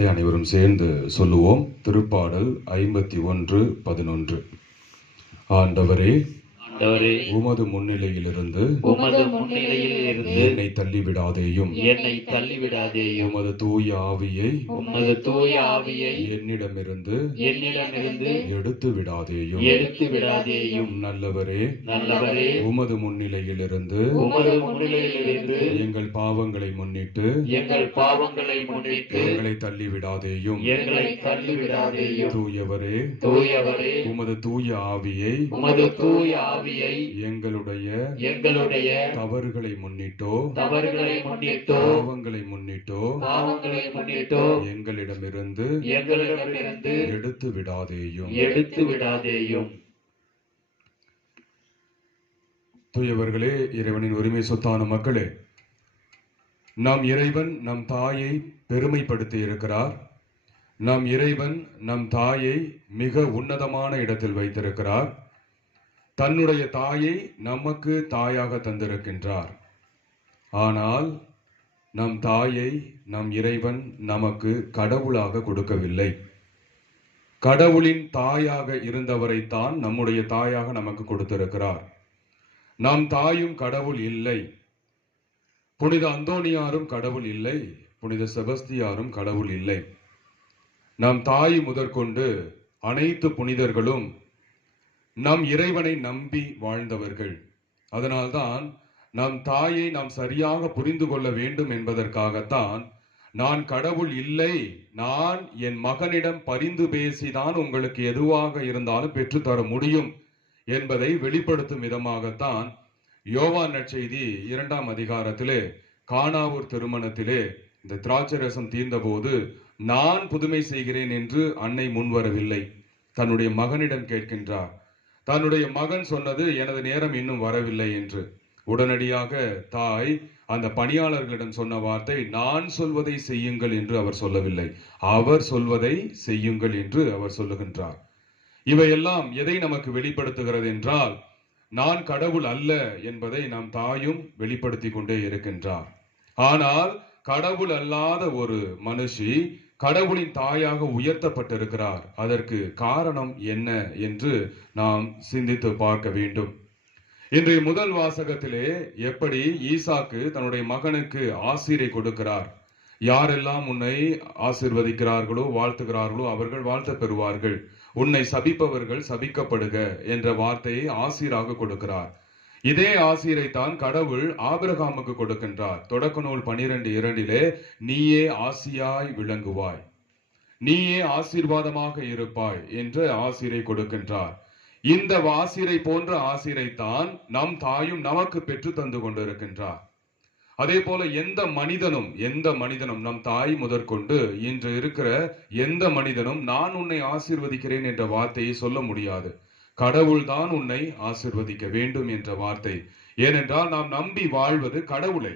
வார்த்தை அனைவரும் சேர்ந்து சொல்லுவோம். திருப்பாடல் 51:11. ஆண்டவரே, உமது முன்னிலையிலிருந்து என்னை தள்ளிவிடாதேயும். உமது தூய ஆவியை என்னிடமிருந்து எடுத்து விடாதேயும். நல்லவரே, உமது முன்னிலையிலிருந்து எங்கள் பாவங்களை முன்னிட்டு எங்களை தள்ளிவிடாதேயும். தூயவரே, உமது தூய ஆவியை எங்களுடைய தவறுகளை முன்னிட்டோ பாவங்களை முன்னிட்டோ எங்களிடமிருந்து எடுத்து விடாதேயும். தூயவர்களே, இறைவனின் உரிமை சொத்தான மக்களே, நம் இறைவன் நம் தாயை பெருமைப்படுத்தி இருக்கிறார். நம் இறைவன் நம் தாயை மிக உன்னதமான இடத்தில் வைத்திருக்கிறார். தன்னுடைய தாயை நமக்கு தாயாக தந்திருக்கின்றார். ஆனால் நம் தாயை நம் இறைவன் நமக்கு கடவுளாக கொடுக்கவில்லை. கடவுளின் தாயாக இருந்தவரைத்தான் நம்முடைய தாயாக நமக்கு கொடுத்திருக்கிறார். நம் தாயும் கடவுள் இல்லை. புனித அந்தோனியாரும் கடவுள் இல்லை. புனித செபஸ்தியாரும் கடவுள் இல்லை. நம் தாய் முதற்கொண்டு அனைத்து புனிதர்களும் நம் இறைவனை நம்பி வாழ்ந்தவர்கள். அதனால்தான் நம் தாயை நாம் சரியாக புரிந்து கொள்ள வேண்டும் என்பதற்காகத்தான் நான் கடவுள் இல்லை, நான் என் மகனிடம் பரிந்து பேசிதான் உங்களுக்கு எதுவாக இருந்தாலும் பெற்றுத்தர முடியும் என்பதை வெளிப்படுத்தும் விதமாகத்தான் யோவான் நற்செய்தி 2ஆம் அதிகாரத்திலே கானாவூர் திருமணத்திலே இந்த திராட்சரசம் தீர்ந்த போது நான் புதுமை செய்கிறேன் என்று அன்னை முன்வரவில்லை. தன்னுடைய மகனிடம் கேட்கின்றார். தன்னுடைய மகன் சொன்னது, எனது நேரம் இன்னும் வரவில்லை என்று. உடனடியாக தாய் அந்த பணியாளர்களிடம் சொன்ன வார்த்தை, நான் சொல்வதை செய்யுங்கள் என்று அவர் சொல்லவில்லை, அவர் சொல்வதை செய்யுங்கள் என்று அவர் சொல்லுகின்றார். இவையெல்லாம் எதை நமக்கு வெளிப்படுத்துகிறது என்றால், நான் கடவுள் அல்ல என்பதை நம் தாயும் வெளிப்படுத்தி கொண்டே இருக்கின்றார். ஆனால் கடவுள் அல்லாத ஒரு மனுஷி கடவுளின் தாயாக உயர்த்தப்பட்டிருக்கிறார். அதற்கு காரணம் என்ன என்று நாம் சிந்தித்து பார்க்க வேண்டும். இன்றைய முதல் வாசகத்திலே எப்படி ஈசாக்கு தன்னுடைய மகனுக்கு ஆசீரை கொடுக்கிறார். யாரெல்லாம் உன்னை ஆசீர்வதிக்கிறார்களோ வாழ்த்துகிறார்களோ அவர்கள் வாழ்த்த பெறுவார்கள், உன்னை சபிப்பவர்கள் சபிக்கப்படுக என்ற வார்த்தையை ஆசீராக கொடுக்கிறார். இதே ஆசீரை தான் கடவுள் ஆபிரகாமுக்கு கொடுக்கின்றார். தொடக்க நூல் 12:2 நீயே ஆசியாய் விளங்குவாய், நீயே ஆசீர்வாதமாக இருப்பாய் என்ற ஆசீரை கொடுக்கின்றார். இந்த ஆசீரை போன்ற ஆசீரை தான் நம் தாயும் நமக்கு பெற்று தந்து கொண்டிருக்கின்றார். அதே போல எந்த மனிதனும் நம் தாய் முதற்கொண்டு இன்று இருக்கிற எந்த மனிதனும் நான் உன்னை ஆசீர்வதிக்கிறேன் என்ற வார்த்தையை சொல்ல முடியாது. கடவுள் தான் உன்னை ஆசீர்வதிக்க வேண்டும் என்ற வார்த்தை. ஏனென்றால் நாம் நம்பி வாழ்வது கடவுளை.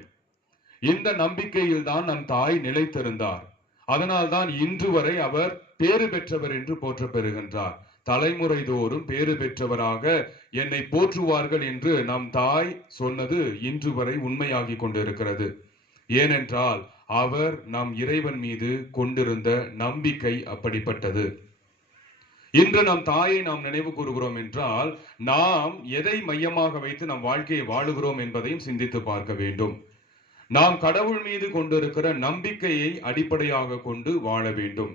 இந்த நம்பிக்கையில் தான் நம் தாய் நிலைத்திருந்தார். அதனால் தான் இன்று வரை அவர் பேறு பெற்றவர் என்று போற்ற பெறுகின்றார். தலைமுறை தோறும் பேறு பெற்றவராக என்னை போற்றுவார்கள் என்று நம் தாய் சொன்னது இன்று வரை உண்மையாகி கொண்டிருக்கிறது. ஏனென்றால் அவர் நம் இறைவன் மீது கொண்டிருந்த நம்பிக்கை அப்படிப்பட்டது. இன்று நம் தாயை நாம் நினைவு கூறுகிறோம் என்றால் நாம் எதை மையமாக வைத்து நம் வாழ்க்கையை வாழுகிறோம் என்பதையும் சிந்தித்து பார்க்க வேண்டும். நாம் கடவுள் மீது கொண்டிருக்கிற நம்பிக்கையை அடிப்படையாக கொண்டு வாழ வேண்டும்.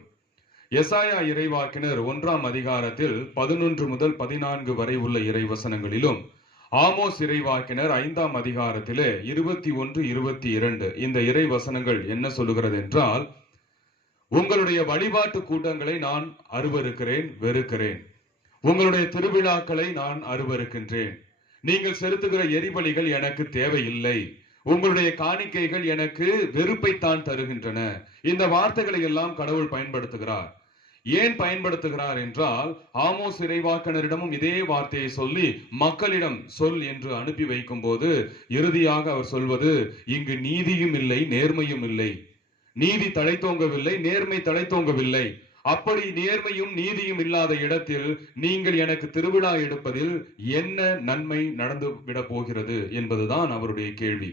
எசாயா இறைவாக்கினர் 1ஆம் அதிகாரத்தில் 11 முதல் 14 வரை உள்ள இறைவசனங்களிலும், ஆமோஸ் இறைவாக்கினர் 5ஆம் அதிகாரத்திலே 21, 22 இந்த இறைவசனங்கள் என்ன சொல்லுகிறது என்றால், உங்களுடைய வழிபாட்டு கூட்டங்களை நான் அருவருக்கிறேன், வெறுக்கிறேன். உங்களுடைய திருவிழாக்களை நான் அருவருக்கின்றேன். நீங்கள் செலுத்துகிற எரிபலிகள் எனக்கு தேவையில்லை. உங்களுடைய காணிக்கைகள் எனக்கு வெறுப்பைத்தான் தருகின்றன. இந்த வார்த்தைகளை எல்லாம் கடவுள் பயன்படுத்துகிறார். ஏன் பயன்படுத்துகிறார் என்றால், ஆமோஸ் இறைவாக்கினரிடமும் இதே வார்த்தையை சொல்லி மக்களிடம் சொல் என்று அனுப்பி வைக்கும் போது இறுதியாக அவர் சொல்வது, இங்கு நீதியும் இல்லை, நேர்மையும் இல்லை. நீதி தழைத்தோங்கவில்லை, நேர்மை தழைத்தோங்கவில்லை. அப்படி நேர்மையும் நீதியும் இல்லாத இடத்தில் நீங்கள் எனக்கு திருவிழா எடுப்பதில் என்ன நன்மை நடந்து விட போகிறது என்பதுதான் அவருடைய கேள்வி.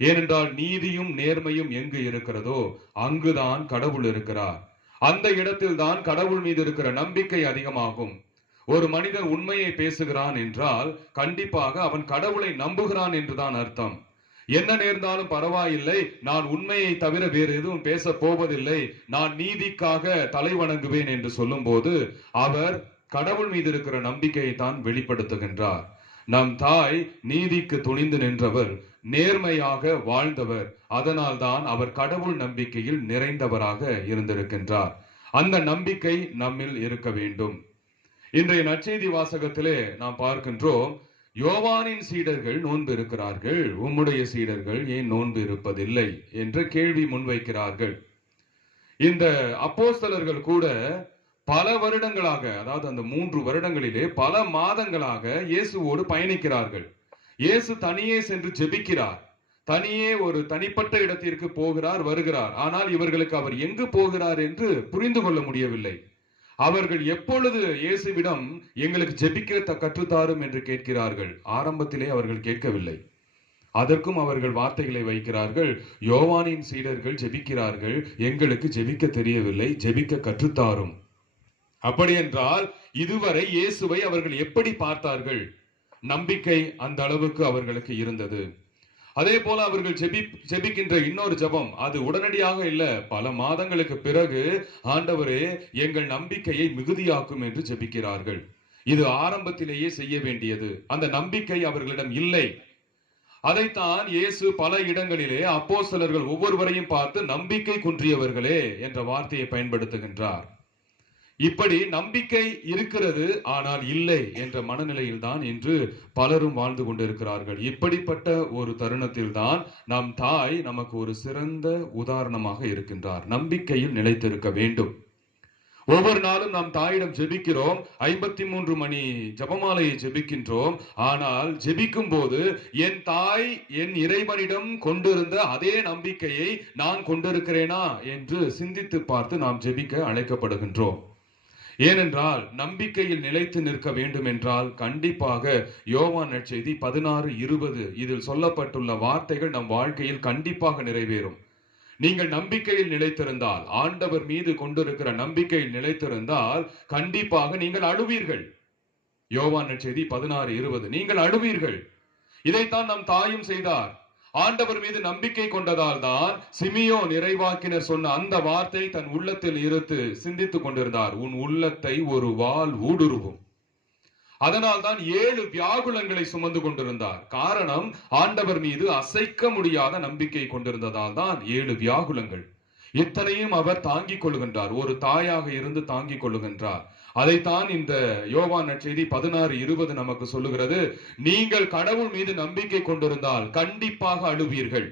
ஏனென்றால் நீதியும் நேர்மையும் எங்கு இருக்கிறதோ அங்குதான் கடவுள் இருக்கிறார். அந்த இடத்தில் தான் கடவுள் மீது இருக்கிற நம்பிக்கை அதிகமாகும். ஒரு மனிதன் உண்மையை பேசுகிறான் என்றால் கண்டிப்பாக அவன் கடவுளை நம்புகிறான் என்றுதான் அர்த்தம். என்ன நேர்ந்தாலும் பரவாயில்லை, நான் உண்மையை தவிர வேறு எதுவும் பேச போவதில்லை, நான் நீதிக்காக தலை வணங்குவேன் என்று சொல்லும் போது அவர் கடவுள் மீது இருக்கிற நம்பிக்கையை தான் வெளிப்படுத்துகின்றார். நம் தாய் நீதிக்கு துணிந்து நின்றவர், நேர்மையாக வாழ்ந்தவர். அதனால் தான் அவர் கடவுள் நம்பிக்கையில் நிறைந்தவராக இருந்திருக்கின்றார். அந்த நம்பிக்கை நம்மில் இருக்க வேண்டும். இன்றைய நற்செய்தி வாசகத்திலே நாம் பார்க்கின்றோம், யோவானின் சீடர்கள் நோன்பு இருக்கிறார்கள், உம்முடைய சீடர்கள் ஏன் நோன்பு இருப்பதில்லை என்ற கேள்வி முன்வைக்கிறார்கள். இந்த அப்போஸ்தலர்கள் கூட பல வருடங்களாக, அதாவது அந்த 3 வருடங்களிலே பல மாதங்களாக இயேசுவோடு பயணிக்கிறார்கள். இயேசு தனியே சென்று ஜெபிக்கிறார், தனியே ஒரு தனிப்பட்ட இடத்திற்கு போகிறார், வருகிறார். ஆனால் இவர்களுக்கு அவர் எங்கு போகிறார் என்று புரிந்து கொள்ள முடியவில்லை. அவர்கள் எப்பொழுது இயேசுவிடம் எங்களுக்கு ஜெபிக்க கற்றுத்தாரும் என்று கேட்கிறார்கள். ஆரம்பத்திலே அவர்கள் கேட்கவில்லை. அதற்கும் அவர்கள் வார்த்தைகளை வைக்கிறார்கள். யோவானின் சீடர்கள் ஜெபிக்கிறார்கள், எங்களுக்கு ஜெபிக்க தெரியவில்லை, ஜெபிக்க கற்றுத்தாரும். அப்படி என்றால் இதுவரை இயேசுவை அவர்கள் எப்படி பார்த்தார்கள்? நம்பிக்கை அந்த அளவுக்கு அவர்களுக்கு இருந்தது. அதே போல அவர்கள் ஜெபிக்கின்ற இன்னொரு ஜெபம், அது உடனடியாக இல்ல, பல மாதங்களுக்கு பிறகு, ஆண்டவரே எங்கள் நம்பிக்கையை மிகுதியாக்கும் என்று ஜெபிக்கிறார்கள். இது ஆரம்பத்திலேயே செய்ய வேண்டியது. அந்த நம்பிக்கை அவர்களிடம் இல்லை. அதைத்தான் இயேசு பல இடங்களிலே அப்போஸ்தலர்கள் ஒவ்வொருவரையும் பார்த்து நம்பிக்கை குன்றியவர்களே என்ற வார்த்தையை பயன்படுத்துகின்றார். இப்படி நம்பிக்கை இருக்கிறது ஆனால் இல்லை என்ற மனநிலையில் தான் இன்று பலரும் வாழ்ந்து கொண்டிருக்கிறார்கள். இப்படிப்பட்ட ஒரு தருணத்தில் தான் நம் தாய் நமக்கு ஒரு சிறந்த உதாரணமாக இருக்கின்றார். நம்பிக்கையில் நிலைத்திருக்க வேண்டும். ஒவ்வொரு நாளும் நாம் தாயிடம் ஜெபிக்கிறோம், 53 மணி ஜெபமாலையை ஜெபிக்கின்றோம். ஆனால் ஜெபிக்கும் போது என் தாய் என் இறைவனிடம் கொண்டிருந்த அதே நம்பிக்கையை நான் கொண்டிருக்கிறேனா என்று சிந்தித்து பார்த்து நாம் ஜெபிக்க அழைக்கப்படுகின்றோம். ஏனென்றால் நம்பிக்கையில் நிலைத்து நிற்க வேண்டும் என்றால் கண்டிப்பாக யோவான் நற்செய்தி 16:20 இதில் சொல்லப்பட்டுள்ள வார்த்தைகள் நம் வாழ்க்கையில் கண்டிப்பாக நிறைவேறும். நீங்கள் நம்பிக்கையில் நிலைத்திருந்தால், ஆண்டவர் மீது கொண்டிருக்கிற நம்பிக்கையில் நிலைத்திருந்தால் கண்டிப்பாக நீங்கள் அழுவீர்கள். யோவான் நற்செய்தி 16:20 நீங்கள் அழுவீர்கள். இதைத்தான் நம் தாயும் செய்தார். ஆண்டவர் மீது நம்பிக்கை கொண்டதால் தான் சிமியோன் இறைவாக்கினர் சொன்ன அந்த வார்த்தை தன் உள்ளத்தில் இருத்து சிந்தித்துக் கொண்டிருந்தார். உன் உள்ளத்தை ஒரு வாள் ஊடுருவும். அதனால் தான் 7 வியாகுலங்களை சுமந்து கொண்டிருந்தார். காரணம், ஆண்டவர் மீது அசைக்க முடியாத நம்பிக்கை கொண்டிருந்ததால் தான் 7 வியாகுலங்கள். இத்தனையும் அவர் தாங்கிக் கொள்ளுகின்றார். ஒரு தாயாக இருந்து தாங்கிக் கொள்ளுகின்றார். அதைத்தான் இந்த யோவான் நற்செய்தி 16:20 நமக்கு சொல்லுகிறது. நீங்கள் கடவுள் மீது நம்பிக்கை கொண்டிருந்தால் கண்டிப்பாக அழுவீர்கள்.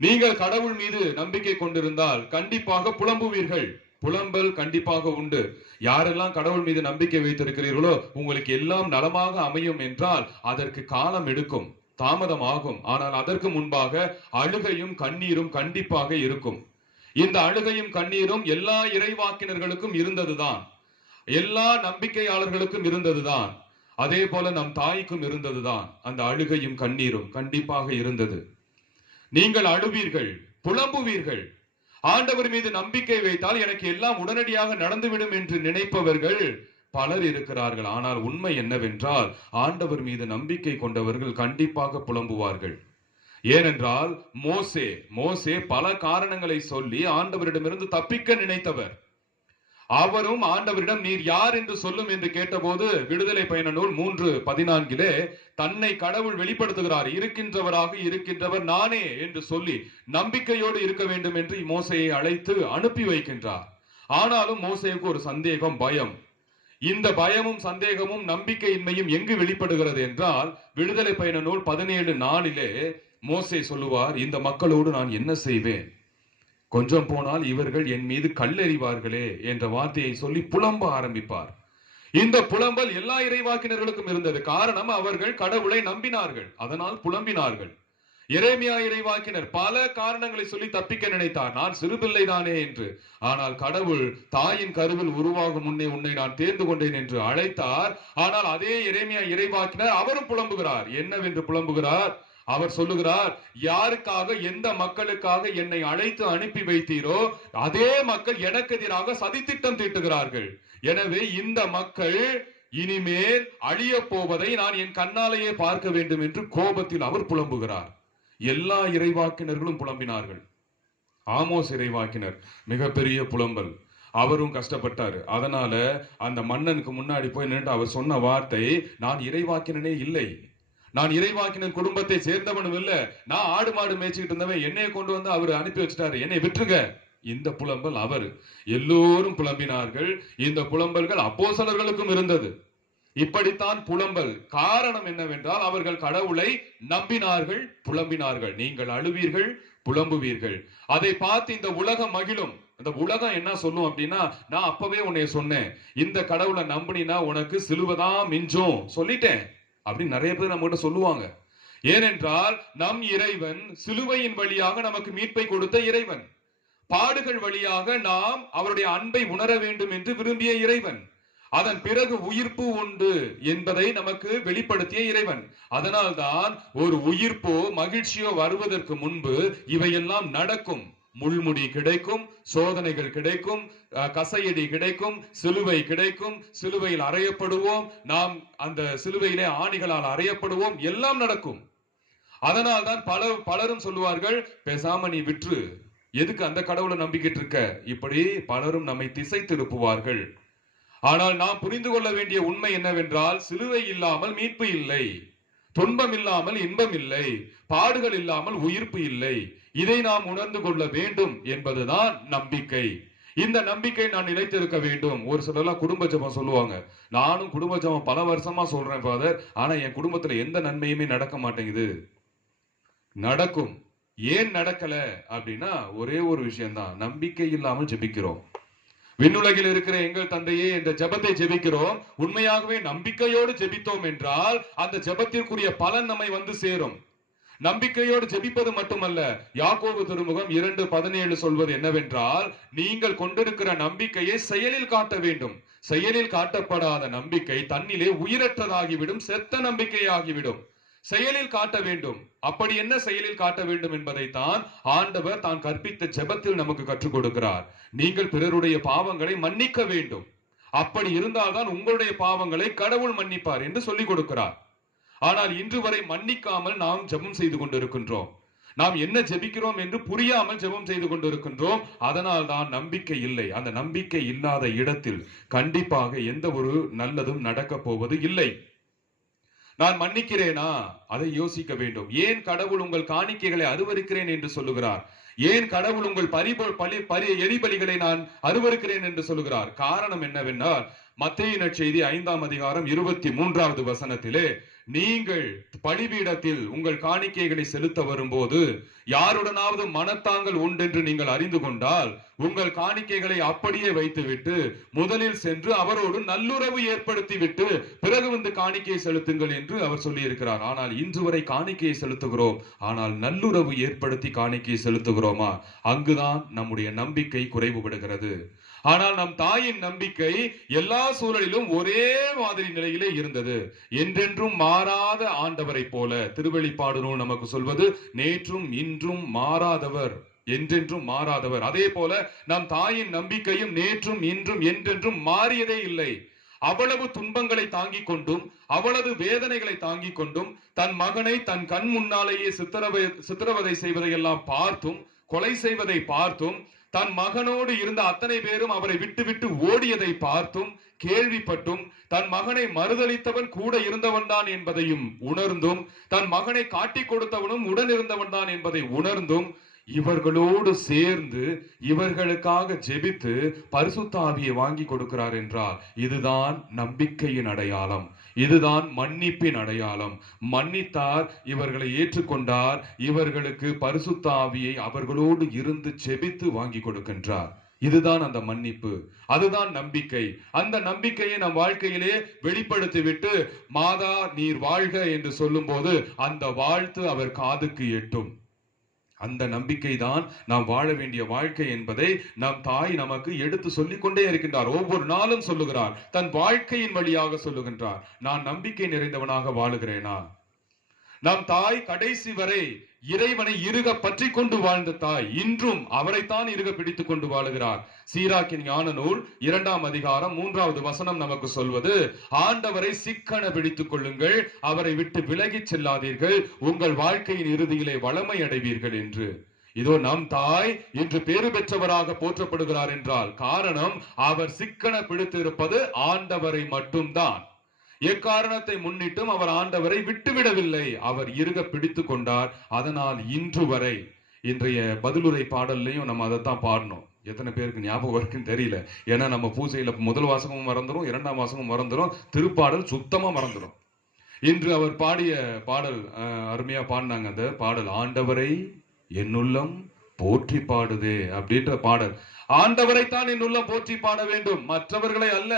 நீங்கள் கடவுள் மீது நம்பிக்கை கொண்டிருந்தால் கண்டிப்பாக புலம்புவீர்கள். புலம்பல் கண்டிப்பாக உண்டு. யாரெல்லாம் கடவுள் மீது நம்பிக்கை வைத்திருக்கிறீர்களோ உங்களுக்கு எல்லாம் நலமாக அமையும் என்றால் அதற்கு காலம் எடுக்கும், தாமதமாகும். ஆனால் அதற்கு முன்பாக அழுகையும் கண்ணீரும் கண்டிப்பாக இருக்கும். இந்த அழுகையும் கண்ணீரும் எல்லா இறைவாக்கினர்களுக்கும் இருந்ததுதான், எல்லா நம்பிக்கையாளர்களுக்கும் இருந்ததுதான். அதே போல நம் தாய்க்கும் இருந்ததுதான். அந்த அழுகையும் கண்ணீரும் கண்டிப்பாக இருந்தது. நீங்கள் அழுவீர்கள், புலம்புவீர்கள். ஆண்டவர் மீது நம்பிக்கை வைத்தால் எனக்கு எல்லாம் உடனடியாக நடந்துவிடும் என்று நினைப்பவர்கள் பலர் இருக்கிறார்கள். ஆனால் உண்மை என்னவென்றால் ஆண்டவர் மீது நம்பிக்கை கொண்டவர்கள் கண்டிப்பாக புலம்புவார்கள். ஏனென்றால் மோசே பல காரணங்களை சொல்லி ஆண்டவரிடமிருந்து தப்பிக்க நினைத்தவர். அவரும் ஆண்டவரிடம் நீர் யார் என்று சொல்லும் என்று கேட்டபோது விடுதலை பயண நூல் 3:14 தன்னை கடவுள் வெளிப்படுத்துகிறார். இருக்கின்றவராக இருக்கின்றவர் நானே என்று சொல்லி நம்பிக்கையோடு இருக்க வேண்டும் என்று மோசேயை அழைத்து அனுப்பி வைக்கின்றார். ஆனாலும் மோசேவுக்கு ஒரு சந்தேகம், பயம். இந்த பயமும் சந்தேகமும் நம்பிக்கையின்மையும் எங்கு வெளிப்படுகிறது என்றால் விடுதலை பயண நூல் 17:4 மோசே சொல்லுவார், இந்த மக்களோடு நான் என்ன செய்வேன்? கொஞ்சம் போனால் இவர்கள் என் மீது கல்லெறிவார்களே என்ற வார்த்தையை சொல்லி புலம்ப ஆரம்பிப்பார். இந்த புலம்பல் எல்லா இறைவாக்கினர்களுக்கும் இருந்தது. காரணம், அவர்கள் கடவுளை நம்பினார்கள், அதனால் புலம்பினார்கள். எரேமியா இறைவாக்கினர் பல காரணங்களை சொல்லி தப்பிக்க நினைத்தார், நான் சிறுபிள்ளை தானே என்று. ஆனால் கடவுள் தாயின் கருவில் உருவாகும் முன்னே உன்னை நான் தேர்ந்து கொண்டேன் என்று அழைத்தார். ஆனால் அதே எரேமியா இறைவாக்கினர் அவரும் புலம்புகிறார். என்னவென்று புலம்புகிறார்? அவர் சொல்லுகிறார், யாருக்காக, எந்த மக்களுக்காக என்னை அழைத்து அனுப்பி வைத்தீரோ அதே மக்கள் எனக்கு எதிராக சதித்திட்டம் தீட்டுகிறார்கள். எனவே இந்த மக்கள் இனிமேல் அழிய போவதை நான் என் கண்ணாலேயே பார்க்க வேண்டும் என்று கோபத்தில் அவர் புலம்புகிறார். எல்லா இறைவாக்கினர்களும் புலம்பினார்கள். ஆமோஸ் இறைவாக்கினர் மிகப்பெரிய புலம்பல், அவரும் கஷ்டப்பட்டாரு. அதனால அந்த மன்னனுக்கு முன்னாடி போய் நின்று அவர் சொன்ன வார்த்தை, நான் இறைவாக்கினனே இல்லை, நான் இறைவாக்கினர் குடும்பத்தை சேர்ந்தவனும் இல்ல, நான் ஆடு மாடு மேய்ச்சிக்கிட்டு இருந்தவன், என்னைய கொண்டு வந்து அவர் அனுப்பி வச்சுட்டாரு, என்னை விட்டுருங்க. இந்த புலம்பல் அவர். எல்லோரும் புலம்பினார்கள். இந்த புலம்பல்கள் அப்போஸ்தலர்களுக்கும் இருந்தது. இப்படித்தான் புலம்பல். காரணம் என்னவென்றால் அவர்கள் கடவுளை நம்பினார்கள், புலம்பினார்கள். நீங்கள் அழுவீர்கள், புலம்புவீர்கள். அதை பார்த்து இந்த உலகம் மகிழும். இந்த உலகம் என்ன சொல்லும் அப்படின்னா, நான் அப்பவே உன்னை சொன்னேன், இந்த கடவுளை நம்பினா உனக்கு சிலுவைதான் மிஞ்சும் சொல்லிட்டேன் அப்படின்னு நிறைய பேர் நம்ம கிட்ட சொல்லுவாங்க. ஏனென்றால் நம் இறைவன் சிலுவையின் வழியாக நமக்கு மீட்பை கொடுத்த இறைவன், பாடுகள் வழியாக நாம் அவருடைய அன்பை உணர வேண்டும் என்று விரும்பிய இறைவன், அதன் பிறகு உயிர்ப்பு உண்டு என்பதை நமக்கு வெளிப்படுத்திய இறைவன். அதனால்தான் ஒரு உயிர்ப்போ மகிழ்ச்சியோ வருவதற்கு முன்பு இவையெல்லாம் நடக்கும். முள்முடி கிடைக்கும், சோதனைகள் கிடைக்கும், கசையடி கிடைக்கும், சிலுவை கிடைக்கும், சிலுவையில் அறையப்படுவோம், நாம் அந்த சிலுவையிலே ஆணிகளால் அறையப்படுவோம், எல்லாம் நடக்கும். அதனால்தான் பலரும் சொல்லுவார்கள், பேசாம நீ விற்று, எதுக்கு அந்த கடவுளை நம்பிக்கிட்டு இருக்க, இப்படி பலரும் நம்மை திசை திருப்புவார்கள். ஆனால் நாம் புரிந்து கொள்ள வேண்டிய உண்மை என்னவென்றால், சிலுவை இல்லாமல் மீட்பு இல்லை, துன்பம் இல்லாமல் இன்பம் இல்லை, பாடுகள் இல்லாமல் உயிர்ப்பு இல்லை. இதை நாம் உணர்ந்து கொள்ள வேண்டும் என்பதுதான் நம்பிக்கை. இந்த நம்பிக்கை நான் நிலைத்திருக்க வேண்டும். ஒரு சிலர்லாம் குடும்ப ஜெபம் சொல்லுவாங்க. நானும் குடும்ப ஜெபம் பல வருஷமா சொல்றேன் ஃபாதர், ஆனா என் குடும்பத்துல எந்த நன்மையுமே நடக்க மாட்டேங்குது. நடக்கும். ஏன் நடக்கல அப்படின்னா ஒரே ஒரு விஷயம்தான், நம்பிக்கை இல்லாமல் ஜெபிக்கிறோம். விண்ணுலகில் இருக்கிற எங்கள் தந்தையே என்ற ஜெபத்தை ஜெபிக்கிறோம். உண்மையாகவே நம்பிக்கையோடு ஜெபித்தோம் என்றால் அந்த ஜெபத்திற்குரிய பலன் நம்மை வந்து சேரும். நம்பிக்கையோடு ஜெபிப்பது மட்டுமல்ல, யாக்கோபு திருமுகம் 2:17 சொல்வது என்னவென்றால், நீங்கள் கொண்டிருக்கிற நம்பிக்கையை செயலில் காட்ட வேண்டும். செயலில் காட்டப்படாத நம்பிக்கை தன்னிலே உயிரற்றதாகிவிடும், செத்த நம்பிக்கையாகிவிடும். செயலில் காட்ட வேண்டும். அப்படி என்ன செயலில் காட்ட வேண்டும் என்பதைத்தான் ஆண்டவர் தான் கற்பித்த ஜெபத்தில் நமக்கு கற்றுக் கொடுக்கிறார். நீங்கள் பிறருடைய பாவங்களை மன்னிக்க வேண்டும். அப்படி இருந்தால்தான் உங்களுடைய பாவங்களை கடவுள் மன்னிப்பார் என்று சொல்லிக் கொடுக்கிறார். ஆனால் இன்று வரை மன்னிக்காமல் நாம் ஜெபம் செய்து கொண்டிருக்கின்றோம். நாம் என்ன ஜெபிக்கிறோம் என்று புரியாமல் ஜெபம் செய்து கொண்டிருக்கின்றோம். அதனால் தான் நம்பிக்கை இல்லை. அந்த நம்பிக்கை இல்லாத இடத்தில் கண்டிப்பாக எந்த ஒரு நல்லதும் நடக்க போவது இல்லை. நான் மன்னிக்கிறேனா, அதை யோசிக்க வேண்டும். ஏன் கடவுள் உங்கள் காணிக்கைகளை அருவருக்கிறேன் என்று சொல்லுகிறார்? ஏன் கடவுள் உங்கள் எரிபலிகளை நான் அருவருக்கிறேன் என்று சொல்லுகிறார்? காரணம் என்னவென்றால், மத்தேயு நற்செய்தி 5ஆம் அதிகாரம் 23வது வசனத்திலே, நீங்கள் பலிபீடத்தில் உங்கள் காணிக்கைகளை செலுத்த வரும்போது யாருடனாவது மனத்தாங்கள் உண்டென்று நீங்கள் அறிந்து கொண்டால் உங்கள் காணிக்கைகளை அப்படியே வைத்துவிட்டு முதலில் சென்று அவரோடு நல்லுறவு ஏற்படுத்தி விட்டு பிறகு வந்து காணிக்கையை செலுத்துங்கள் என்று அவர் சொல்லி இருக்கிறார். ஆனால் இன்று வரை காணிக்கையை செலுத்துகிறோம், ஆனால் நல்லுறவு ஏற்படுத்தி காணிக்கையை செலுத்துகிறோமா? அங்குதான் நம்முடைய நம்பிக்கை குறைவுபடுகிறது. ஆனால் நம் தாயின் நம்பிக்கை எல்லா சூழலிலும் ஒரே மாதிரி நிலையிலே இருந்தது. என்றென்றும் மாறாத ஆண்டவரை போல திருவெளிப்பாடு நூல் நமக்கு சொல்வது, நேற்றும் இன்றும் மாறாதவர், என்றென்றும் மாறாதவர். அதே போல நம் தாயின் நம்பிக்கையும் நேற்றும் இன்றும் என்றென்றும் மாறியதே இல்லை. அவ்வளவு துன்பங்களை தாங்கிக் கொண்டும் அவ்வளவு வேதனைகளை தாங்கிக் கொண்டும் தன் மகனை தன் கண் முன்னாலேயே சித்திரவதை செய்வதையெல்லாம் பார்த்தும் கொலை செய்வதை பார்த்தும் தன் மகனோடு இருந்த அத்தனை பேரும் அவரை விட்டு விட்டு ஓடியதை பார்த்தும் கேள்விப்பட்டும் தன் மகனை மறுதளித்தவன் கூட இருந்தவன் தான் என்பதையும் உணர்ந்தும் தன் மகனை காட்டிக் கொடுத்தவனும் உடன் இருந்தவன் தான் என்பதை உணர்ந்தும் இவர்களோடு சேர்ந்து இவர்களுக்காக ஜெபித்து பரிசுத்த ஆவியை வாங்கி கொடுக்கிறார் என்றால் இதுதான் நம்பிக்கையின் அடையாளம், இதுதான் மன்னிப்பின் அடையாளம். மன்னித்தார், இவர்களை ஏற்றுக்கொண்டார், இவர்களுக்கு பரிசுத்த ஆவியை அவர்களோடு இருந்து ஜெபித்து வாங்கி கொடுக்கின்றார். இதுதான் அந்த மன்னிப்பு, அதுதான் நம்பிக்கை. அந்த நம்பிக்கையை நம் வாழ்க்கையிலே வெளிப்படுத்திவிட்டு மாதா நீர் வாழ்க என்று சொல்லும் போது அந்த வாழ்த்து அவர் காதுக்கு எட்டும். அந்த நம்பிக்கை தான் நாம் வாழ வேண்டிய வாழ்க்கை என்பதை நம் தாய் நமக்கு எடுத்து சொல்லிக் கொண்டே இருக்கின்றார். ஒவ்வொரு நாளும் சொல்லுகிறார், தன் வாழ்க்கையின் வழியாக சொல்லுகின்றார். நான் நம்பிக்கை நிறைந்தவனாக வாழுகிறேனா? நம் தாய் கடைசி வரை இறைவனை இறுக பற்றி கொண்டு வாழ்ந்த தாய் இன்றும் அவரைத்தான் இறுக பிடித்துக் கொண்டு வாழுகிறார். சீராக்கின் ஞான நூல் 2ஆம் அதிகாரம் 3வது வசனம் நமக்கு சொல்வது, ஆண்டவரை சிக்கன பிடித்துக் கொள்ளுங்கள், அவரை விட்டு விலகி செல்லாதீர்கள், உங்கள் வாழ்க்கையின் இறுதியிலே வளமை அடைவீர்கள் என்று. இதோ நம் தாய் இன்று பேறு பெற்றவராக போற்றப்படுகிறார் என்றால் காரணம் அவர் சிக்கன பிடித்து இருப்பது ஆண்டவரை மட்டும்தான். எக்காரணத்தை முன்னிட்டும் அவர் ஆண்டவரை விட்டுவிடவில்லை, அவர் இறுக பிடித்து கொண்டார். அதனால் இன்று வரை இன்றைய பதிலுரை பாடல்லையும் நம்ம அதைத்தான் பாடணும். எத்தனை பேருக்கு ஞாபகம் இருக்குன்னு தெரியல. ஏன்னா நம்ம பூசையில முதல் வாசகமும் மறந்துடும், 2ஆம் வாசகமும் மறந்துடும், திருப்பாடல் சுத்தமா மறந்துடும். இன்று அவர் பாடிய பாடல் அருமையா பாடினாங்க. அந்த பாடல் ஆண்டவரை என்னுள்ளம் போற்றி பாடுதே அப்படின்ற பாடல். ஆண்டவரைத்தான் என் உள்ளம் போற்றி பாட வேண்டும், மற்றவர்களை அல்ல.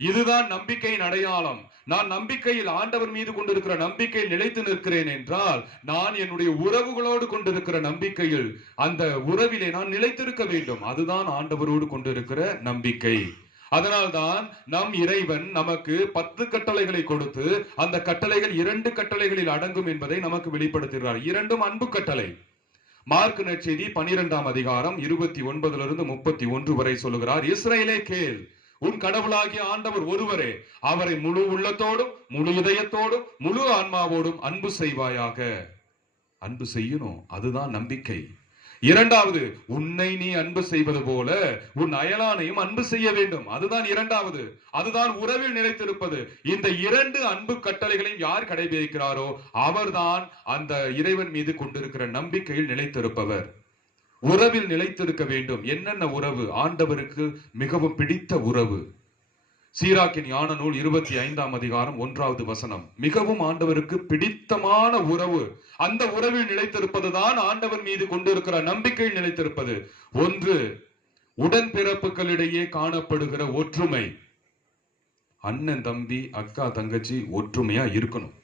இதுதான் நம்பிக்கையின் அடையாளம். நான் நம்பிக்கையில் ஆண்டவர் மீது கொண்டிருக்கிற நம்பிக்கையில் நிலைத்து நிற்கிறேன் என்றால் நான் என்னுடைய உறவுகளோடு கொண்டிருக்கிற நம்பிக்கையில் அந்த உறவிலே நான் நிலைத்திருக்க வேண்டும். அதுதான் ஆண்டவரோடு கொண்டிருக்கிற நம்பிக்கை. அதனால்தான் நம் இறைவன் நமக்கு 10 கட்டளைகளை கொடுத்து அந்த கட்டளைகள் 2 கட்டளைகளில் அடங்கும் என்பதை நமக்கு வெளிப்படுத்துகிறார். 2ம் அன்பு கட்டளை. மார்க் நற்செய்தி 12ஆம் அதிகாரம் 29 31 வரை சொல்லுகிறார், இஸ்ரவேலே கேள், உன் கடவுளாகிய ஆண்டவர் ஒருவரே, அவரை முழு உள்ளத்தோடும் முழு இதயத்தோடும் முழு ஆன்மாவோடும் அன்பு செய்வாயாக. அன்பு செய்யணும், அதுதான் நம்பிக்கை. 2வது, உன்னை நீ அன்பு செய்வது போல உன் அயலானையும் அன்பு செய்ய வேண்டும். அதுதான் 2வது. அதுதான் உறவில் நிலைத்திருப்பது. இந்த 2 அன்பு கட்டளைகளையும் யார் கடைபிடிக்கிறாரோ அவர்தான் அந்த இறைவன் மீது கொண்டிருக்கிற நம்பிக்கையில் நிலைத்திருப்பவர். உறவில் நிலைத்திருக்க வேண்டும். என்னென்ன உறவு? ஆண்டவருக்கு மிகவும் பிடித்த உறவு. சீராக்கின் ஞான நூல் 25ஆம் அதிகாரம் 1வது வசனம். மிகவும் ஆண்டவருக்கு பிடித்தமான உறவு. அந்த உறவில் நிலைத்திருப்பதுதான் ஆண்டவர் மீது கொண்டிருக்கிற நம்பிக்கையில் நிலைத்திருப்பது. 1, உடன்பிறப்புகளிடையே காணப்படுகிற ஒற்றுமை. அண்ணன் தம்பி அக்கா தங்கச்சி ஒற்றுமையா இருக்கணும்.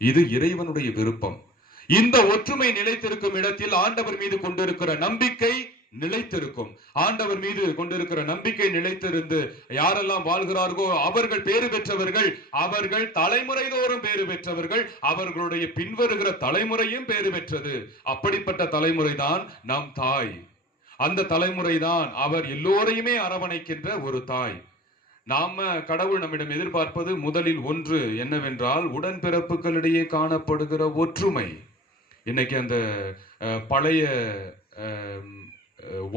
இது இறைவனுடைய விருப்பம். இந்த ஒற்றுமை நிலைத்திருக்கும் இடத்தில் ஆண்டவர் மீது கொண்டிருக்கிற நம்பிக்கை நிலைத்திருக்கும். ஆண்டவர் மீது கொண்டிருக்கிற நம்பிக்கை நிலைத்திருந்து யாரெல்லாம் வாழ்கிறார்களோ அவர்கள் பேறு பெற்றவர்கள். அவர்கள் தலைமுறை தோறும் பேறு பெற்றவர்கள். அவர்களுடைய பின்வருகிற தலைமுறையும் பேறு பெற்றது. அப்படிப்பட்ட தலைமுறை தான் நம் தாய். அந்த தலைமுறை தான் அவர் எல்லோரையுமே அரவணைக்கின்ற ஒரு தாய். நாம கடவுள் நம்மிடம் எதிர்பார்ப்பது முதலில் 1 என்னவென்றால் உடன்பிறப்புகளிடையே காணப்படுகிற ஒற்றுமை. இன்னைக்கு அந்த பழைய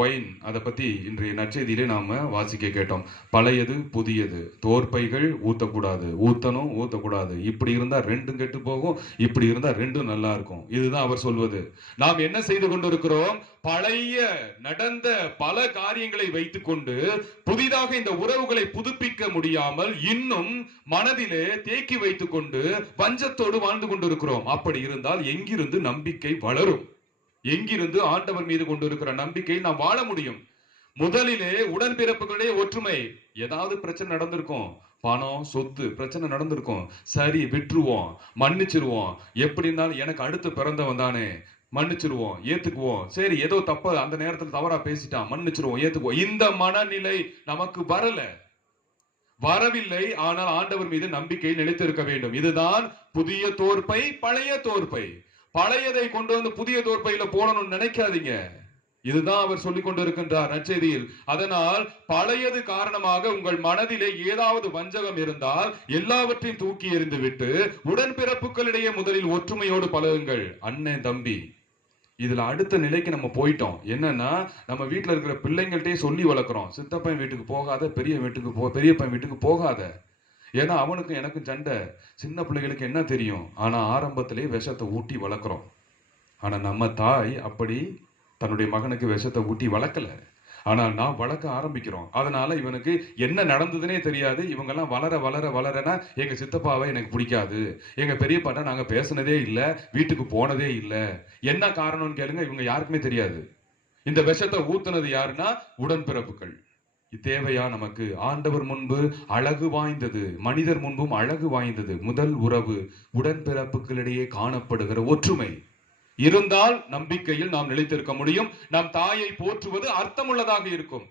ஒயின் அதை பத்தி இன்றைய நற்செய்தியிலே நாம வாசிக்க கேட்டோம். பழையது புதியது, தோற்பைகள் ஊத்தக்கூடாது, ஊத்தணும் ஊத்தக்கூடாது, இப்படி இருந்தா 2ம் கெட்டு போகும், இப்படி இருந்தா 2ம் நல்லா இருக்கும். இதுதான் அவர் சொல்வது. நாம் என்ன செய்து கொண்டிருக்கிறோம்? பழைய நடந்த பல காரியங்களை வைத்துக் கொண்டு புதிதாக இந்த உறவுகளை புதுப்பிக்க முடியாமல் இன்னும் மனதிலே தேக்கி வைத்துக் கொண்டு வஞ்சத்தோடு வாழ்ந்து கொண்டிருக்கிறோம். அப்படி இருந்தால் எங்கிருந்து நம்பிக்கை வளரும்? எங்கிருந்து ஆண்டவர் மீது கொண்டிருக்கிற நம்பிக்கை நாம் வாழ முடியும்? முதலிலே உடன்பிறப்புகளே ஒற்றுமை. ஏதாவது பிரச்சனை நடந்திருக்கும், பணம் சொத்து பிரச்சனை நடந்திருக்கும், சரி விட்டுருவோம், மன்னிச்சிருவோம், எப்படி இருந்தாலும் எனக்கு அடுத்து பிறந்தவன் தானே, மன்னிச்சிருவோம், ஏத்துக்குவோம், சரி ஏதோ தப்ப அந்த நேரத்தில் தவறா பேசிட்டான், மன்னிச்சிருவோம், ஏத்துக்குவோம். இந்த மனநிலை நமக்கு வரவில்லை. ஆனால் ஆண்டவர் மீது நம்பிக்கை நிலைத்திருக்க வேண்டும். இதுதான் புதிய தோற்பை பழைய தோற்பை. பழையதை கொண்டு வந்து புதிய தோற்பையில போடணும்னு நினைக்காதீங்க. இதுதான் அவர் சொல்லிக் கொண்டிருக்கின்றார் நற்செய்தியில். அதனால் பழையது காரணமாக உங்கள் மனதிலே ஏதாவது வஞ்சகம் இருந்தால் எல்லாவற்றையும் தூக்கி எறிந்து விட்டு உடன்பிறப்புகளிடையே முதலில் ஒற்றுமையோடு பழகுங்கள். அண்ணன் தம்பி. இதுல அடுத்த நிலைக்கு நம்ம போயிட்டோம். என்னன்னா நம்ம வீட்டுல இருக்கிற பிள்ளைங்கள்ட்டே சொல்லி வளர்க்கிறோம், சித்தப்பன் வீட்டுக்கு போகாத, பெரியப்பன் வீட்டுக்கு போகாத. ஏன்னா அவனுக்கும் எனக்கும் சண்டை. சின்ன பிள்ளைகளுக்கு என்ன தெரியும்? ஆனா ஆரம்பத்திலே விஷத்தை ஊட்டி வளர்க்கிறோம். ஆனா நம்ம தாய் அப்படி தன்னுடைய மகனுக்கு விஷத்தை ஊட்டி வளர்க்கல. ஆனால் நான் வளர்க்க ஆரம்பிக்கிறோம். அதனால இவனுக்கு என்ன நடந்ததுன்னே தெரியாது. இவங்கெல்லாம் வளரனா எங்க சித்தப்பாவை எனக்கு பிடிக்காது, எங்க பெரியப்பாட்ட நாங்க பேசினதே இல்லை, வீட்டுக்கு போனதே இல்லை. என்ன காரணம்னு கேளுங்க, இவங்க யாருக்குமே தெரியாது. இந்த விஷத்தை ஊத்துனது யாருன்னா உடன்பிறப்புகள். தேவையா நமக்கு? ஆண்டவர் முன்பு அழகு வாய்ந்தது, மனிதர் முன்பும் அழகு வாய்ந்தது முதல் உறவு உடன்பிறப்புகளிடையே காணப்படுகிற ஒற்றுமை. இருந்தால் நம்பிக்கையில் நாம் நிலைத்திருக்க முடியும். நம் தாயை போற்றுவது அர்த்தமுள்ளதாக இருக்கும்.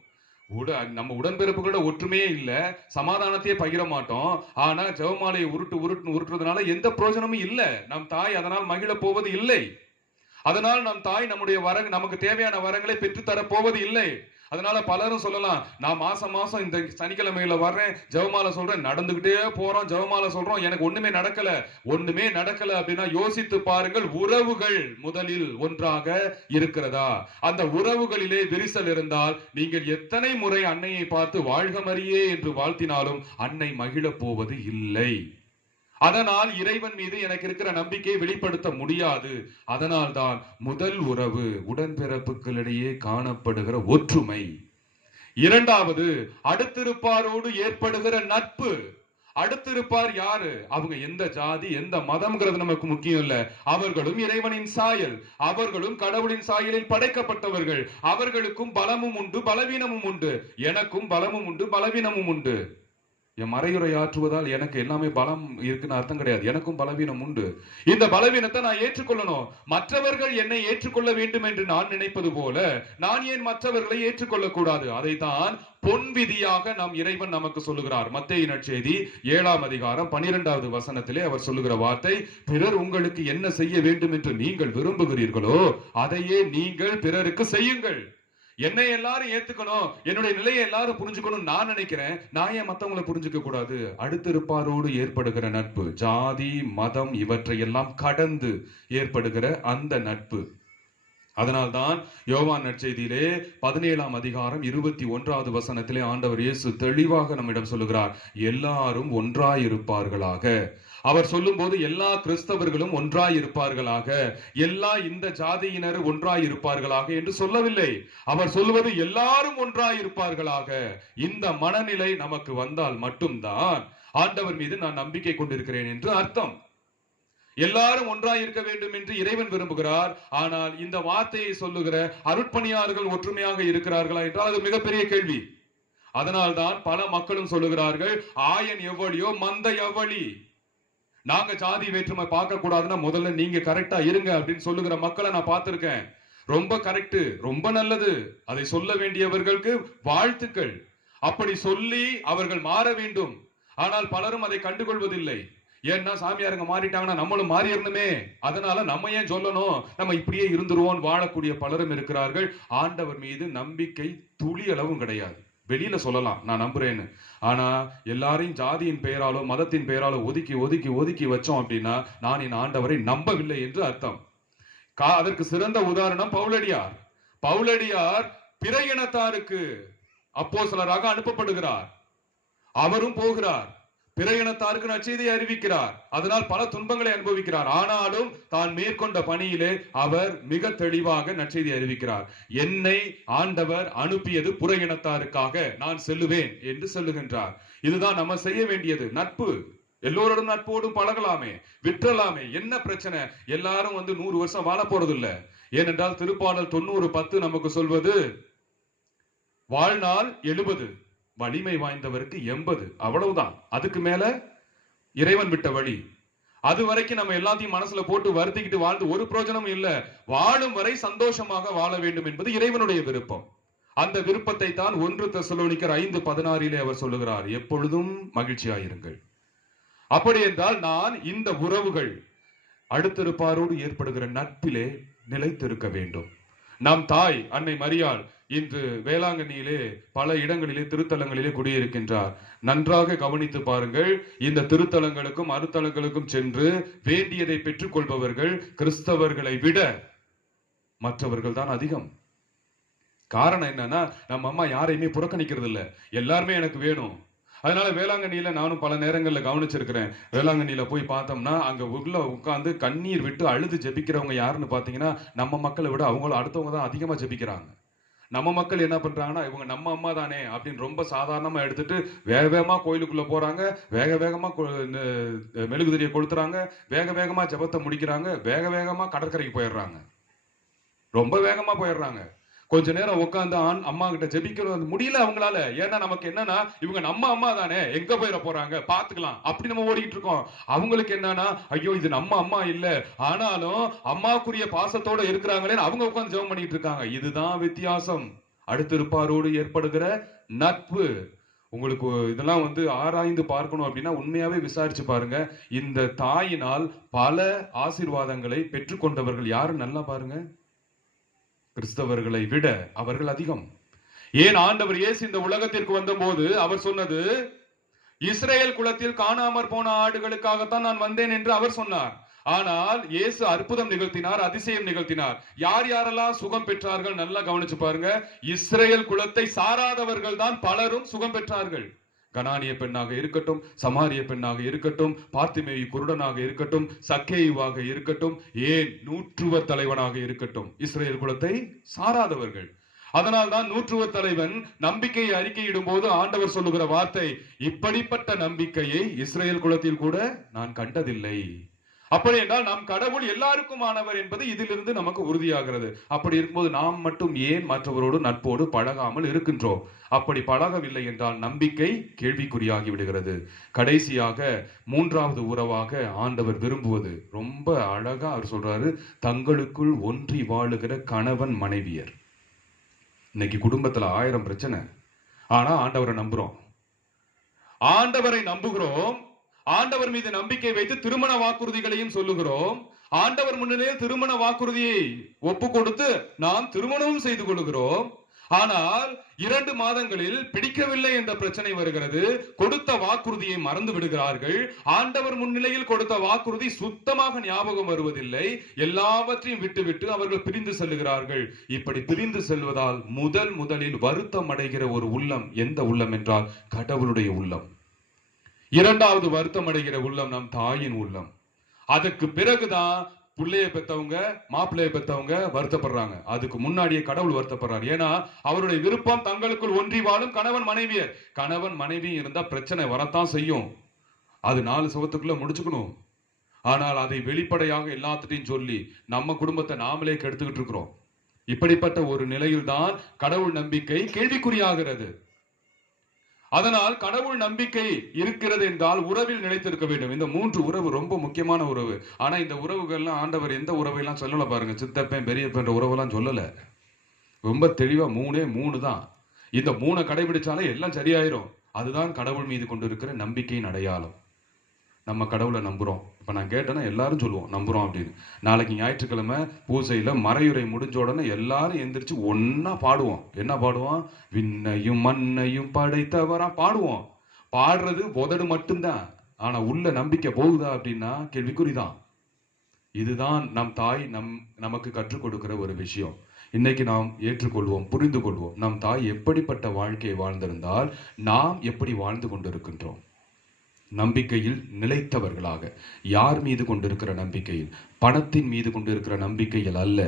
நம்ம உடன்பிறப்புகளோட ஒற்றுமையே இல்ல, சமாதானத்தையே பகிர மாட்டோம். ஆனா ஜெபமாலையை உருட்டுறதுனால எந்த பிரயோஜனமும் இல்ல. நம் தாய் அதனால் மகிழ போவது இல்லை. அதனால் நம் தாய் நம்முடைய நமக்கு தேவையான வரங்களை பெற்றுத்தர போவது இல்லை. அதனால பலரும் சொல்லலாம், நான் மாசம் மாசம் இந்த சனிக்கிழமையில வர்றேன், ஜெபமாலை சொல்றேன், நடந்துகிட்டே போறோம், ஜெபமாலை சொல்றோம், எனக்கு ஒண்ணுமே நடக்கல அப்படின்னா யோசித்து பாருங்கள். உறவுகள் முதலில் ஒன்றாக இருக்கிறதா? அந்த உறவுகளிலே விரிசல் இருந்தால் நீங்கள் எத்தனை முறை அன்னையை பார்த்து வாழ்க மரியே என்று வாழ்த்தினாலும் அன்னை மகிழ போவது இல்லை. அதனால் இறைவன் மீது எனக்கு இருக்கிற நம்பிக்கையை வெளிப்படுத்த முடியாது. அதனால் தான் முதல் உறவு உடன்பிறப்புகளிடையே காணப்படுகிற ஒற்றுமை. இரண்டாவது, அடுத்திருப்பாரோடு ஏற்படுகிற நட்பு. அடுத்திருப்பார் யாரு? அவங்க எந்த ஜாதி எந்த மதம்ங்கிறது நமக்கு முக்கியம் இல்ல. அவர்களும் இறைவனின் சாயல், அவர்களும் கடவுளின் சாயலில் படைக்கப்பட்டவர்கள். அவர்களுக்கும் பலமும் உண்டு பலவீனமும் உண்டு. எனக்கும் பலமும் உண்டு பலவீனமும் உண்டு. என் மறையுரை ஆற்றுவதால் எனக்கு எல்லாமே பலம் இருக்குன்னு அர்த்தம் கிடையாது. எனக்கும் பலவீனம் உண்டு. இந்த பலவீனத்தை நான் ஏற்றுக்கொள்ளணும். மற்றவர்கள் என்னை ஏற்றுக்கொள்ள வேண்டும் என்று நான் நினைப்பது போல நான் ஏன் மற்றவர்களை ஏற்றுக்கொள்ள கூடாது? அதைத்தான் பொன் விதியாக நம் இறைவன் நமக்கு சொல்லுகிறார். மத்தேயு நற்செய்தி 7ஆம் அதிகாரம் 12வது வசனத்திலே அவர் சொல்லுகிற வார்த்தை, பிறர் உங்களுக்கு என்ன செய்ய வேண்டும் என்று நீங்கள் விரும்புகிறீர்களோ அதையே நீங்கள் பிறருக்கு செய்யுங்கள். என்னை எல்லாரும் ஏத்துக்கணும், என்னுடைய நிலையை எல்லாரும் புரிஞ்சுக்கணும் நான் நினைக்கிறேன். நான் ஏன் மத்தவங்களை புரிஞ்சுக்க கூடாது? அடுத்திருப்பாரோடு ஏற்படுகிற நட்பு, ஜாதி மதம் இவற்றையெல்லாம் கடந்து ஏற்படுகிற அந்த நட்பு. அதனால்தான் யோவான் நற்செய்தியிலே 17ஆம் அதிகாரம் 21வது வசனத்திலே ஆண்டவர் இயேசு தெளிவாக நம்மிடம் சொல்லுகிறார், எல்லாரும் ஒன்றாயிருப்பார்களாக. அவர் சொல்லும் போது எல்லா கிறிஸ்தவர்களும் ஒன்றாயிருப்பார்களாக, எல்லா இந்த ஜாதியினர் ஒன்றாயிருப்பார்களாக என்று சொல்லவில்லை. அவர் சொல்வது எல்லாரும் ஒன்றாயிருப்பார்களாக. இந்த மனநிலை நமக்கு வந்தால் மட்டும்தான் ஆண்டவர் மீது நான் நம்பிக்கை கொண்டிருக்கிறேன் என்று அர்த்தம். எல்லாரும் ஒன்றாய் இருக்க வேண்டும் என்று இறைவன் விரும்புகிறார். ஆனால் இந்த வார்த்தையை சொல்லுகிற அருட்பணியாளர்கள் ஒற்றுமையாக இருக்கிறார்களா என்றால் அது மிகப்பெரிய கேள்வி. அதனால்தான் பல மக்களும் சொல்லுகிறார்கள், ஆயன் எவ்வளியோ மந்த எவ்வளி. நாங்க ஜாதி வேற்றுமை பார்க்க கூடாதுன்னா முதல்ல நீங்க கரெக்டா இருங்க அப்படின்னு சொல்லுகிற மக்களை நான் பார்த்திருக்கேன். ரொம்ப கரெக்ட், ரொம்ப நல்லது. அதை சொல்ல வேண்டியவர்களுக்கு வாழ்த்துக்கள். அப்படி சொல்லி அவர்கள் மாற வேண்டும். ஆனால் பலரும் அதை கண்டுகொள்வதில்லை. ஏன்னா சாமியாருங்க மாறிட்டாங்கன்னா நம்மளும் மாறிடணுமே, அதனால நம்ம ஏன் சொல்லணும், நம்ம இப்படியே இருந்துருவோம் வாழக்கூடிய பலரும் இருக்கிறார்கள். ஆண்டவர் மீது நம்பிக்கை துளி அளவும் கிடையாது. வெளியில சொல்லலாம் நான் நம்புறேன்னு, ஆனா எல்லாரையும் ஜாதியின் பெயராலோ மதத்தின் பெயராலோ ஒதுக்கி ஒதுக்கி ஒதுக்கி வச்சோம் அப்படின்னா நான் என் ஆண்டவரை நம்பவில்லை என்று அர்த்தம். அதற்கு சிறந்த உதாரணம் பவுலடியார். பவுலடியார் பிற இனத்தாருக்கு அப்போஸ்தலராக அனுப்பப்படுகிறார். அவரும் போகிறார், பிற இனத்தாருக்கு நற்செய்தியை அறிவிக்கிறார். அதனால் பல துன்பங்களை அனுபவிக்கிறார். ஆனாலும் தான் மேற்கொண்ட பணியிலே அவர் மிக தெளிவாக நற்செய்தி அறிவிக்கிறார். என்னை ஆண்டவர் அனுப்பியது புற இனத்தாருக்காக, நான் செல்லுவேன் என்று சொல்லுகின்றார். இதுதான் நம்ம செய்ய வேண்டியது. நட்பு, எல்லோரோடும் நட்போடும் பழகலாமே, விற்றலாமே, என்ன பிரச்சனை? எல்லாரும் 100 வருஷம் வாழ போறது இல்ல. ஏனென்றால் திருப்பாடல் 90:10 நமக்கு சொல்வது, வாழ்நாள் 70, வலிமை வாய்ந்தவருக்கு 80, அவ்வளவுதான். அதுக்கு மேல இறைவன் விட்ட வழி. அது வரைக்கும் நம்ம எல்லாத்தையும் மனசுல போட்டு வருத்திக்கிட்டு வாழ்ந்து ஒரு பிரயோஜனமும் இல்ல. வாழும் வரை சந்தோஷமாக வாழ வேண்டும் என்பது இறைவனுடைய விருப்பம். அந்த விருப்பத்தை தான் 1 தெசலோனிக்கர் 5:16 அவர் சொல்லுகிறார், எப்பொழுதும் மகிழ்ச்சியாயிருங்கள். அப்படி என்றால் நான் இந்த உறவுகள் அடுத்திருப்பாரோடு ஏற்படுகிற நட்பிலே நிலைத்திருக்க வேண்டும். நம் தாய் அன்னை மரியாள் இன்று வேளாங்கண்ணியிலே பல இடங்களிலே திருத்தலங்களிலே குடியிருக்கின்றார். நன்றாக கவனித்து பாருங்கள். இந்த திருத்தலங்களுக்கும் அருத்தலங்களுக்கும் சென்று வேண்டியதை பெற்றுக் கொள்பவர்கள் கிறிஸ்தவர்களை விட மற்றவர்கள் தான் அதிகம். காரணம் என்னன்னா, நம்ம அம்மா யாரையுமே புறக்கணிக்கிறது இல்ல, எல்லாருமே எனக்கு வேணும். அதனால வேளாங்கண்ணியில நானும் பல நேரங்கள்ல கவனிச்சிருக்கிறேன். வேளாங்கண்ணியில போய் பார்த்தோம்னா அங்க உள்ள உட்கார்ந்து கண்ணீர் விட்டு அழுது ஜெபிக்கிறவங்க யாருன்னு பாத்தீங்கன்னா நம்ம மக்களை விட அவங்களும் அடுத்தவங்க தான் அதிகமா ஜெபிக்கிறாங்க. நம்ம மக்கள் என்ன பண்றாங்கன்னா, இவங்க நம்ம அம்மா தானே அப்படின்னு ரொம்ப சாதாரணமா எடுத்துட்டு வேக வேகமா கோயிலுக்குள்ள போறாங்க, வேக வேகமா மெழுகுதிரியை கொளுத்துறாங்க, வேக வேகமா ஜெபத்தை முடிக்கிறாங்க, வேக வேகமா கடற்கரைக்கு போயிடுறாங்க, ரொம்ப வேகமா போயிடுறாங்க. கொஞ்ச நேரம் உட்காந்து அம்மா கிட்ட ஜெபிக்கிறது முடியல அவங்களால. ஏன்னா நமக்கு என்னன்னா, இவங்க நம்ம அம்மா தானே, எங்க போயிட போறாங்க பாத்துக்கலாம் அப்படி நம்ம ஓடிட்டு இருக்கோம். அவங்களுக்கு என்னன்னா, ஐயோ இது நம்ம அம்மா இல்ல, ஆனாலும் அம்மாக்குரிய பாசத்தோட இருக்கிறாங்களே அவங்க உட்காந்து ஜெபம் பண்ணிட்டு இருக்காங்க. இதுதான் வித்தியாசம். அடுத்திருப்பாரோடு ஏற்படுகிற நட்பு. உங்களுக்கு இதெல்லாம் ஆராய்ந்து பார்க்கணும் அப்படின்னா உண்மையாவே விசாரிச்சு பாருங்க. இந்த தாயினால் பல ஆசீர்வாதங்களை பெற்றுக்கொண்டவர்கள் யாரு நல்லா பாருங்க. கிறிஸ்தவர்களை விட அவர்கள் அதிகம். ஏன் ஆண்டவர் இயேசு இந்த உலகத்திற்கு வந்தபோது அவர் சொன்னது, இஸ்ரேல் குலத்தில் காணாமற் போன ஆடுகளுக்காகத்தான் நான் வந்தேன் என்று அவர் சொன்னார். ஆனால் இயேசு அற்புதம் நிகழ்த்தினார், அதிசயம் நிகழ்த்தினார். யார் யாரெல்லாம் சுகம் பெற்றார்கள் நல்லா கவனிச்சு பாருங்க. இஸ்ரேல் குலத்தை சாராதவர்கள் தான் பலரும் சுகம் பெற்றார்கள். கனானிய பெண்ணாக இருக்கட்டும், சமாரிய பெண்ணாக இருக்கட்டும், பார்த்திமேயு குருடனாக இருக்கட்டும், சக்கேயுவாக இருக்கட்டும், ஏன் நூற்றுவர் தலைவனாக இருக்கட்டும், இஸ்ரேல் குலத்தை சாராதவர்கள். அதனால் தான் நூற்றுவர் தலைவன் நம்பிக்கையை அறிக்கையிடும் போது ஆண்டவர் சொல்லுகிற வார்த்தை, இப்படிப்பட்ட நம்பிக்கையை இஸ்ரேல் குலத்தில் கூட நான் கண்டதில்லை. அப்படி என்றால் நாம் கடவுள் எல்லாருக்கும் ஆனவர் என்பது இதிலிருந்து நமக்கு உறுதியாகிறது. அப்படி இருக்கும்போது நாம் மட்டும் ஏன் மற்றவரோடு நட்போடு பழகாமல் இருக்கின்றோம்? அப்படி பழகவில்லை என்றால் நம்பிக்கை கேள்விக்குறியாகி விடுகிறது. கடைசியாக மூன்றாவது உறவாக ஆண்டவர் விரும்புவது ரொம்ப அழகா அவர் சொல்றாரு, தங்களுக்குள் ஒன்றி வாழுகிற கணவன் மனைவியர். இன்னைக்கு குடும்பத்துல 1000 பிரச்சனை, ஆனா ஆண்டவரை நம்புறோம். ஆண்டவரை நம்புகிறோம், ஆண்டவர் மீது நம்பிக்கை வைத்து திருமண வாக்குறுதிகளையும் சொல்லுகிறோம். ஆண்டவர் முன்னிலையில் திருமண வாக்குறுதியை ஒப்பு கொடுத்து நாம் திருமணமும் செய்து கொள்கிறோம். ஆனால் 2 மாதங்களில் பிடிக்கவில்லை என்ற பிரச்சனை வருகிறது. கொடுத்த வாக்குறுதியை மறந்து விடுகிறார்கள். ஆண்டவர் முன்னிலையில் கொடுத்த வாக்குறுதி சுத்தமாக ஞாபகம் வருவதில்லை. எல்லாவற்றையும் விட்டுவிட்டு அவர்கள் பிரிந்து செல்லுகிறார்கள். இப்படி பிரிந்து செல்வதால் முதலில் வருத்தம் அடைகிற ஒரு உள்ளம் எந்த உள்ளம் என்றால் கடவுளுடைய உள்ளம். இரண்டாவது வருத்தம் அடைகிற உள்ளம் நம் தாயின் உள்ளம். அதற்கு பிறகுதான் பிள்ளையை பெற்றவங்க, மாப்பிள்ளையை பெற்றவங்க வருத்தப்படுறாங்க. அதுக்கு முன்னாடியே கடவுள் வருத்தப்படுறாரு. ஏன்னா அவருடைய விருப்பம் தங்களுக்குள் ஒன்றி வாழும் கணவன் மனைவியர். கணவன் மனைவி இருந்தா பிரச்சனை வரத்தான் செய்யும். அது 4 சுவத்துக்குள்ள முடிச்சுக்கணும். ஆனால் அதை வெளிப்படையாக எல்லாத்திட்டையும் சொல்லி நம்ம குடும்பத்தை நாமளே கெடுத்துக்கிட்டு இருக்கிறோம். இப்படிப்பட்ட ஒரு நிலையில் தான் கடவுள் நம்பிக்கை கேள்விக்குறியாகிறது. அதனால் கடவுள் நம்பிக்கை இருக்கிறது என்றால் உறவில் நிலைத்திருக்க வேண்டும். இந்த 3 உறவு ரொம்ப முக்கியமான உறவு. ஆனா இந்த உறவுகள்லாம் ஆண்டவர் எந்த உறவையெல்லாம் சொல்லல பாருங்க. சித்தப்பன் பெரியப்பன்ற உறவெல்லாம் சொல்லல. ரொம்ப தெளிவா 3 தான். இந்த 3 கடைபிடிச்சாலே எல்லாம் சரியாயிரும். அதுதான் கடவுள் மீது கொண்டு இருக்கிற நம்பிக்கையின் அடையாளம். நம்ம கடவுளை நம்புறோம். இப்ப நான் கேட்டேன்னா எல்லாரும் சொல்லுவோம் நம்புறோம் அப்படின்னு. நாளைக்கு ஞாயிற்றுக்கிழமை பூசையில மறையுறை முடிஞ்ச உடனே எல்லாரும் எந்திரிச்சு ஒன்னா பாடுவோம். என்ன பாடுவோம்? விண்ணையும் மண்ணையும் படைத்தவரா பாடுவோம். பாடுறது உதடு மட்டும்தான். ஆனா உள்ள நம்பிக்கை போகுதா அப்படின்னா கேள்விக்குறிதான். இதுதான் நம் தாய் நமக்கு கற்றுக் கொடுக்கிற ஒரு விஷயம். இன்னைக்கு நாம் ஏற்றுக்கொள்வோம், புரிந்து கொள்வோம். நம் தாய் எப்படிப்பட்ட வாழ்க்கையை வாழ்ந்திருந்தால் நாம் எப்படி வாழ்ந்து கொண்டிருக்கின்றோம். நம்பிக்கையில் நிலைத்தவர்களாக. யார் மீது கொண்டிருக்கிற நம்பிக்கையில்? பணத்தின் மீது கொண்டிருக்கிற நம்பிக்கையில் அல்ல,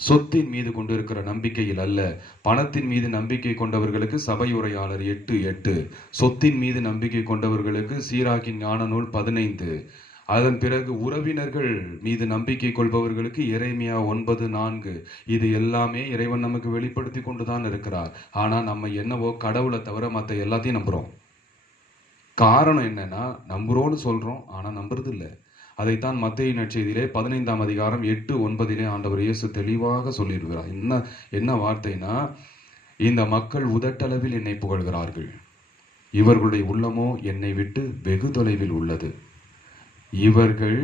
சொத்தின் மீது கொண்டிருக்கிற நம்பிக்கையில் அல்ல. பணத்தின் மீது நம்பிக்கை கொண்டவர்களுக்கு சபை உரையாளர் 8:8, சொத்தின் மீது நம்பிக்கை கொண்டவர்களுக்கு சீராக்கின் ஞான நூல் 15, அதன் பிறகு உறவினர்கள் மீது நம்பிக்கை கொள்பவர்களுக்கு எரேமியா 9:4. இது எல்லாமே இறைவன் நமக்கு வெளிப்படுத்தி கொண்டுதான் இருக்கிறார். ஆனா நம்ம என்னவோ கடவுளை தவிர மற்ற எல்லாத்தையும் நம்புறோம். காரணம் என்னன்னா நம்புறோம்னு சொல்றோம், ஆனா நம்புறது இல்லை. அதைத்தான் மத்தேயு நற்செய்தியிலே 15ஆம் அதிகாரம் 8:9 ஆண்டவர் இயேசு தெளிவாக சொல்லியிருக்கிறார். என்ன வார்த்தைனா, இந்த மக்கள் உதட்டளவில் என்னை புகழ்கிறார்கள், இவர்களுடைய உள்ளமோ என்னை விட்டு வெகு தொலைவில் உள்ளது. இவர்கள்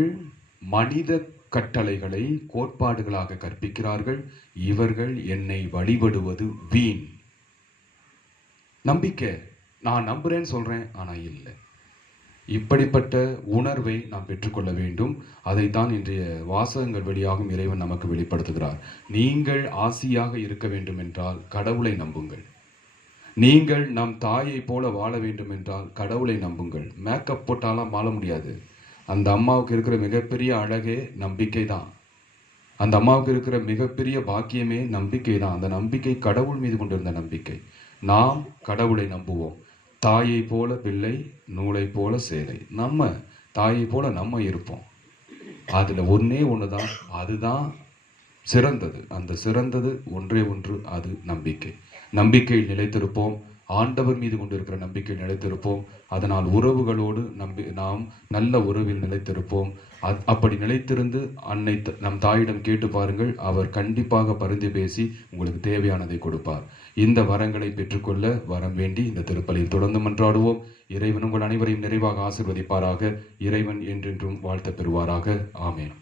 மனித கட்டளைகளை கோட்பாடுகளாக கற்பிக்கிறார்கள், இவர்கள் என்னை வழிபடுவது வீண். நம்பிக்கை, நான் நம்புறேன்னு சொல்றேன், ஆனா இல்லை. இப்படிப்பட்ட உணர்வை நாம் பெற்றுக்கொள்ள வேண்டும். அதைத்தான் இன்றைய வாசகங்கள் வழியாகவும் இறைவன் நமக்கு வெளிப்படுத்துகிறார். நீங்கள் ஆசியாக இருக்க வேண்டும் என்றால் கடவுளை நம்புங்கள். நீங்கள் நம் தாயை போல வாழ வேண்டும் என்றால் கடவுளை நம்புங்கள். மேக்கப் போட்டாலாம் வாழ முடியாது. அந்த அம்மாவுக்கு இருக்கிற மிகப்பெரிய அழகே நம்பிக்கை தான். அந்த அம்மாவுக்கு இருக்கிற மிகப்பெரிய பாக்கியமே நம்பிக்கை தான். அந்த நம்பிக்கை கடவுள் மீது கொண்டிருந்த நம்பிக்கை. நாம் கடவுளை நம்புவோம். தாயை போல பிள்ளை, நூலை போல சேலை. நம்ம தாயை போல நம்ம இருப்போம். அதுல ஒன்னே ஒண்ணுதான், அதுதான் சிறந்தது. அந்த சிறந்தது ஒன்றே ஒன்று, அது நம்பிக்கை. நம்பிக்கையில் நிலைத்திருப்போம். ஆண்டவர் மீது கொண்டிருக்கிற நம்பிக்கை நிலைத்திருப்போம். அதனால் உறவுகளோடு நாம் நல்ல உறவில் நிலைத்திருப்போம். அப்படி நிலைத்திருந்து நம் தாயிடம் கேட்டு பாருங்கள். அவர் கண்டிப்பாக பரிந்து பேசி உங்களுக்கு தேவையானதை கொடுப்பார். இந்த வரங்களை பெற்றுக்கொள்ள வரம் வேண்டி இந்த திருப்பலியில் தொடர்ந்து மன்றாடுவோம். இறைவன் உங்கள் அனைவரையும் நிறைவாக ஆசீர்வதிப்பாராக. இறைவன் என்றென்றும் வாழ்த்த பெறுவாராக. ஆமென்.